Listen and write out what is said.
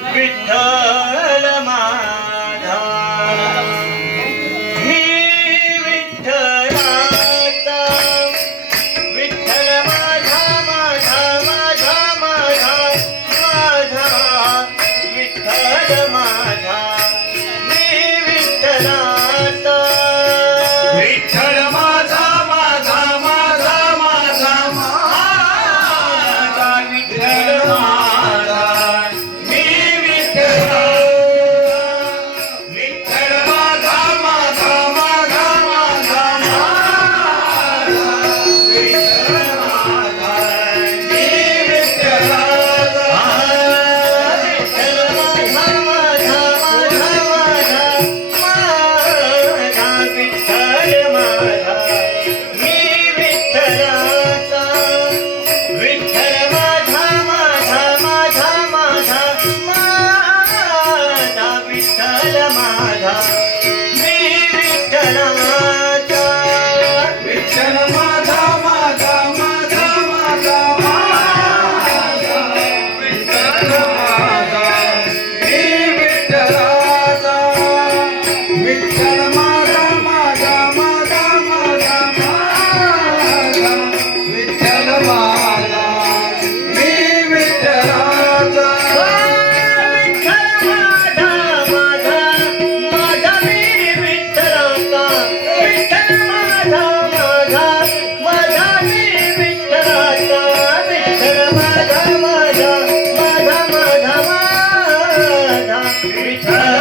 return. 鱼沉